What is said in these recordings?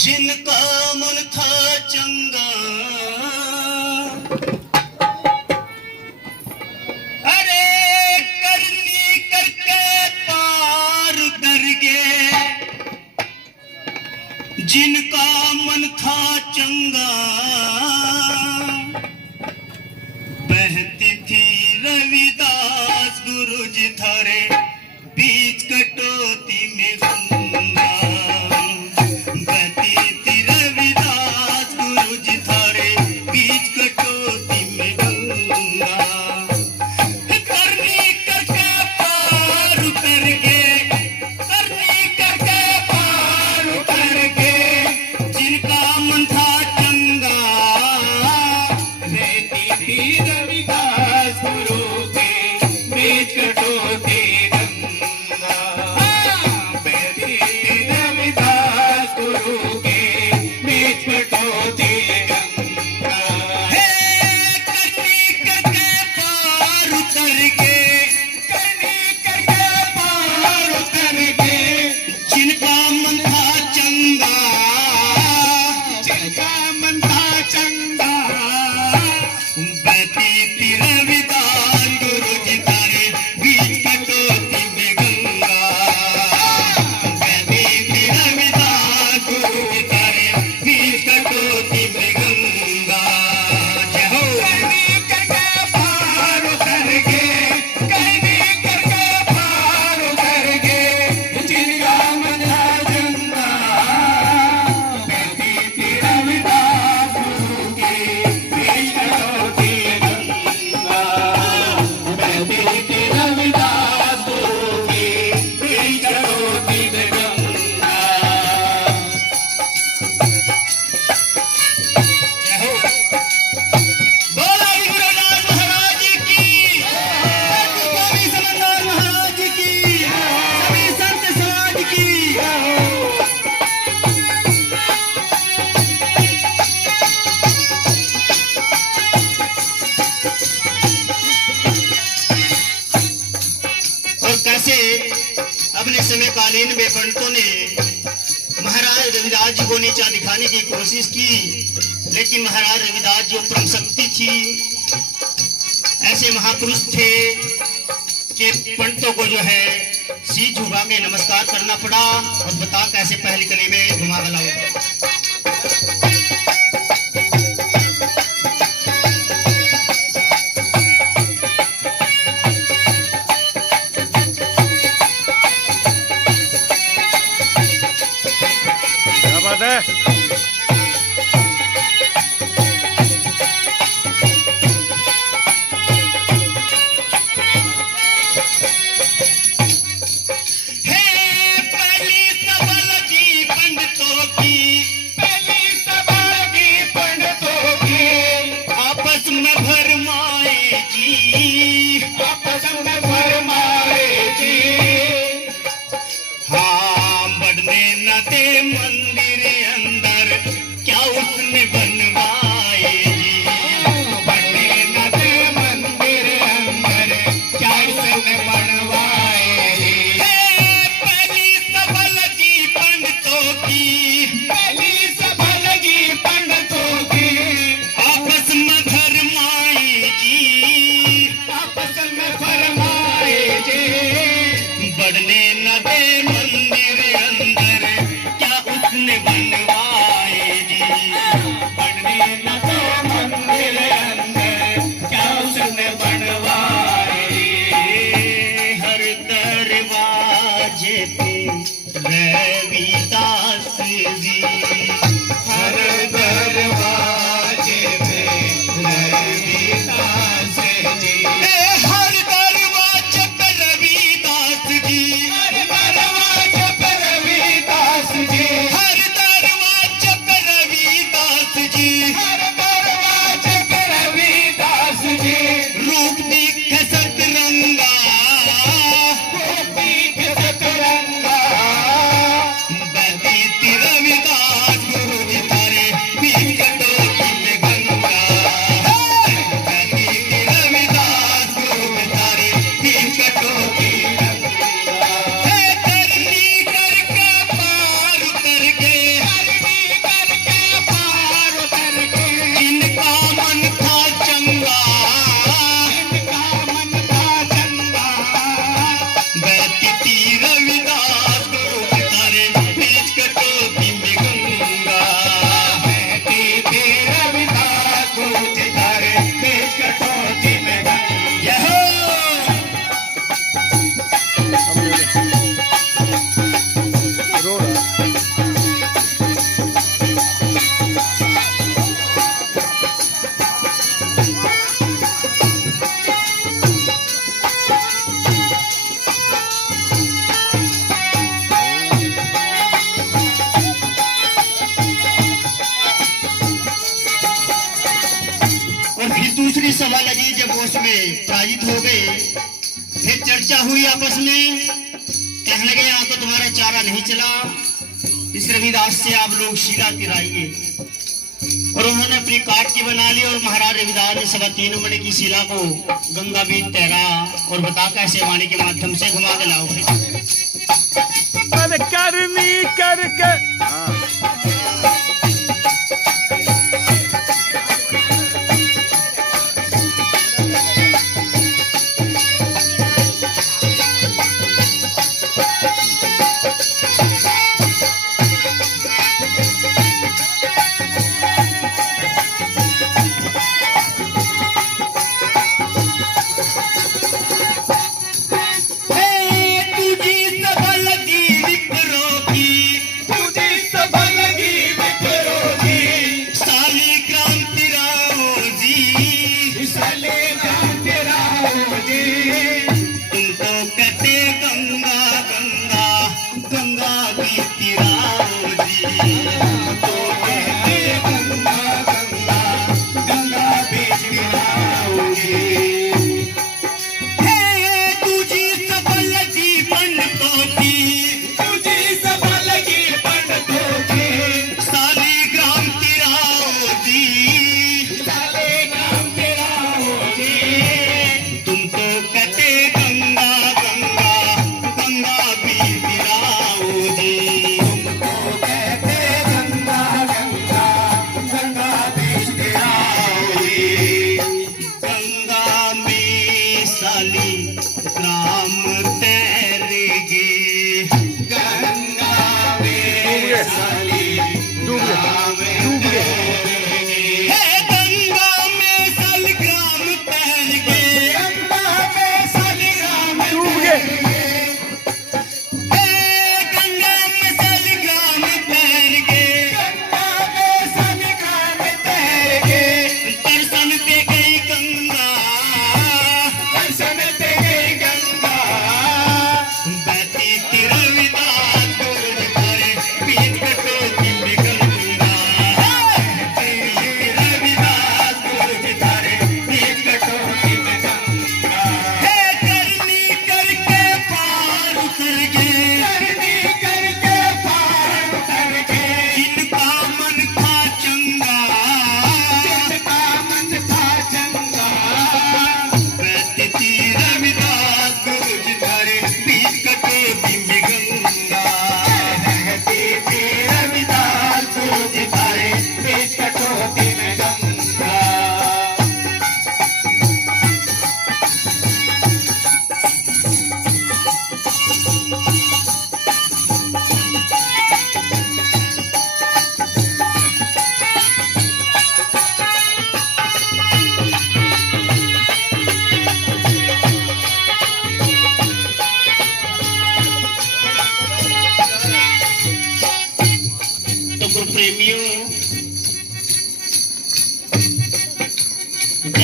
जिनका मन था चंगा, अरे करनी करके पार कर गए। जिनका मन था चंगा, बहती थी रविदास गुरु जी थारे बीच कटौती में गंगा। अपने समकालीन में पंडितों ने महाराज रविदास जी को नीचा दिखाने की कोशिश की, लेकिन महाराज रविदास जी परम शक्ति थी, ऐसे महापुरुष थे कि पंडितों को जो है सी झुका में नमस्कार करना पड़ा और बता कैसे पहले कली में घुमा गला। मंदिर अंदर क्या उसने बनवाए जी, बड़े नदे मंदिर अंदर क्या उसने बनवाए जी। पहली सभा लगी पंडितों की, पहली सभा लगी पंडितों की, आपस में फरमाए जी, आपस में फरमाए जी, बढ़ने न दे मंदिर अंदर उसने बनवाए जी, बढ़ने न दो मंदिर अंदर क्या उसने बनवाए। हर दरवाजे पे रविदास जी, हर दरवाजे पे रविदास जी, हर दरवाजे पे रविदास जी, हर दरवाजे पे रविदास जी, हर दरवाजे पे रविदास जी, रूप दिखे सतरंगा, रूप दिखे सतरंगा, कहती रविदास गुरु तारे बीच कटौती में गंगा। कहती रविदास गुरु तारे बीच कटौती में गंगा। दूसरी सभा लगी, जब वो उसमें पराजित हो गए, फिर चर्चा हुई आपस में। कहने लगे यहाँ तो तुम्हारा चारा नहीं चला, इस रविदास से आप लोग शिला तिराइए। और उन्होंने अपनी काट की बना ली और महाराज रविदास ने 3.25 की शिला को गंगा बीच तैरा और बता कैसे वाणी के माध्यम से घुमा के लाओ। करनी करके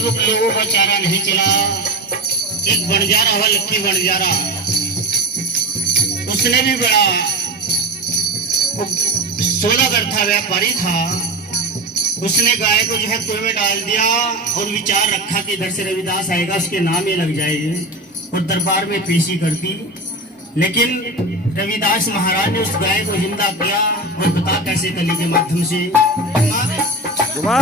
जब लोगों का चारा नहीं चला, एक बंजारा हुआ, लक्की बंजारा, उसने भी बड़ा सौदागर था, व्यापारी था। उसने गाय को जो है कुएं में डाल दिया और विचार रखा कि इधर से रविदास आएगा, उसके नाम ये लग जाएंगे, और दरबार में पेशी कर दी। लेकिन रविदास महाराज ने उस गाय को जिंदा किया और बता कैसे कली के माध्यम से घुमा।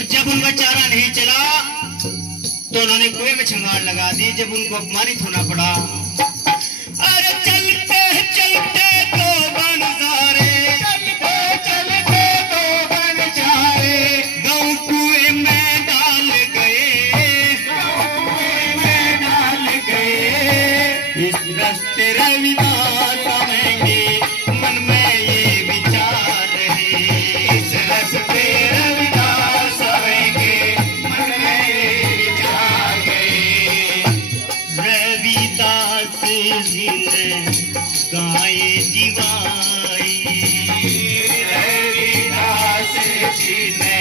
और जब उनका चारा नहीं चला तो उन्होंने कुएं में छंगार लगा दी। जब उनको अपमानित होना पड़ा, अरे चलते चलते तो बन सारे, चलते चलते तो बन जाए, गाँव कुएं में डाल गए, कुएं में डाल गए। इस रास्ते रविदास आएंगे, मन में ये विचार है। इस रास्ते रविदास आएंगे, मन में ये विचार गए। रविदास जी ने गाए जीवाई, रविदास जी ने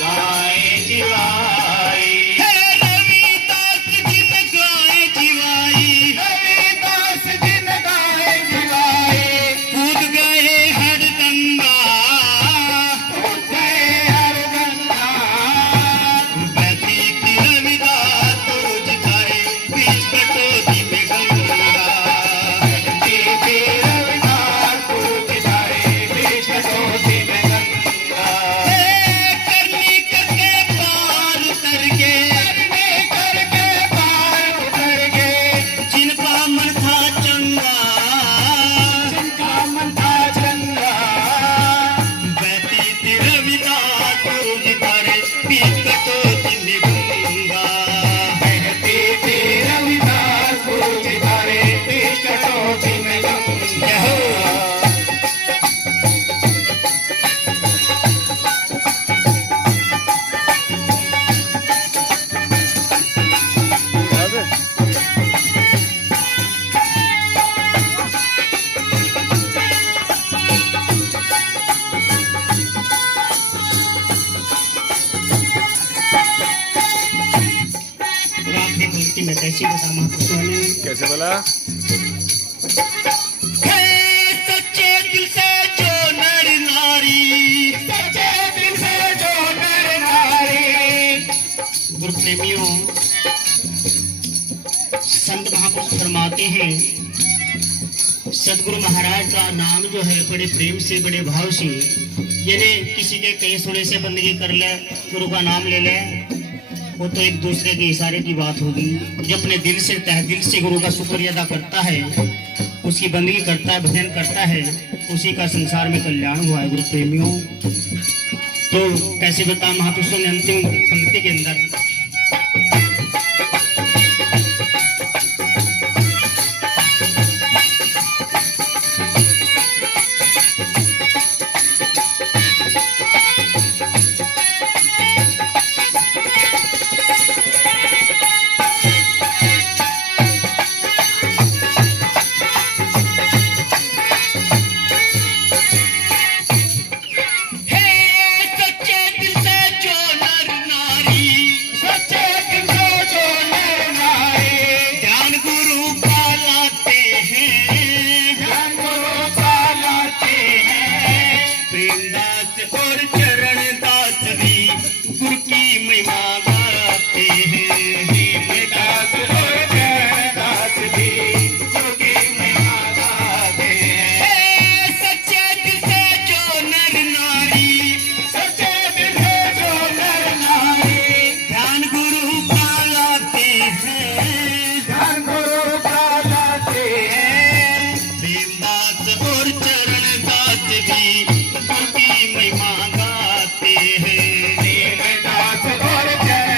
गाए जिवाई, रविदास जी ने गाए जीवाई, रविदास जी ने गाए जिवाई। कूद गए हरदंगा, गए हर गंगा, बहती थी रविदास रोज खाए, बीच कटोती में गंगा। दीदी रविदास पूज जाए, बीच कटोती में गंगा। करनी करके पार उतर गए, करने करके पार उतर गए, जिनका मन था चंगा, जिनका मन था चंगा। बहती थी रविदास रोज खाए, बीच कटोती में गंगा। बहती थी रविदास पूज जाए, बीच कटोती में गंगा। जय हो। और आखिरी पंक्ति में कैसी बता महापुरुषों ने, कैसे बोला? है सच्चे दिल से जो नर नारी, सच्चे दिल से जो नर नारी, गुरु प्रेमियों, संत महापुरुष फरमाते हैं, सदगुरु महाराज का नाम जो है बड़े प्रेम से, बड़े भाव से, यानी किसी के कहीं थोड़े से बंदगी कर ले, गुरु का नाम ले ले, वो तो एक दूसरे के इशारे की बात होगी। जो अपने दिल से, तह दिल से गुरु का शुक्रिया अदा करता है, उसकी बंदगी करता है, भजन करता है, उसी का संसार में कल्याण हुआ है। गुरु प्रेमियों, तो कैसे बता महापुरुषों ने अंतिम पंक्ति के अंदर, सच्चे दिल से जो नर नारी, सच्चे दिल से जो नर नारी, ध्यान गुरु का लाते हैं, ध्यान गुरु का लाते हैं। प्रेमदास और चरण दास भी गुरु की महिमा गाते हैं। दीनदास और चरणदास भी गुरु की महिमा गाते हैं। सच्चे दिल से जो नर नारी, सच्चे दिल से जो नर नारी, ध्यान गुरु का लाते हैं, ध्यान गुरु का लाते हैं। प्रेमदास और चरण दास भी गुरु की महिमा गाते हैं। दीनदास और चरणदास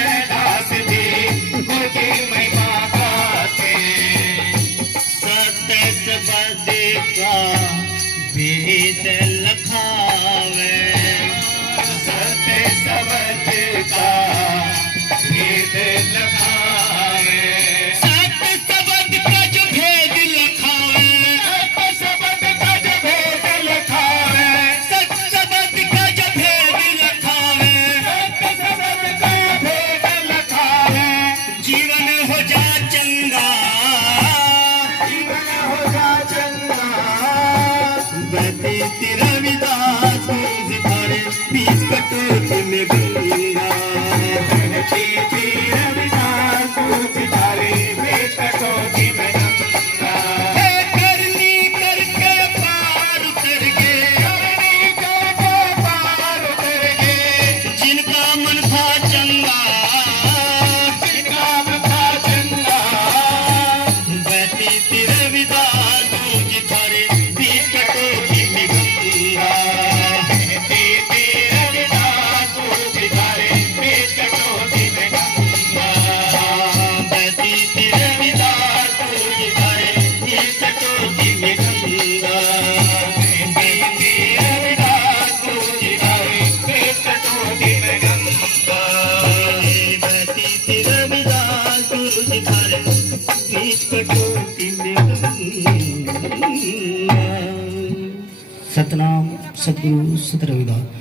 कोटि में वंदना। सतनाम सतगुरु सत रविदास।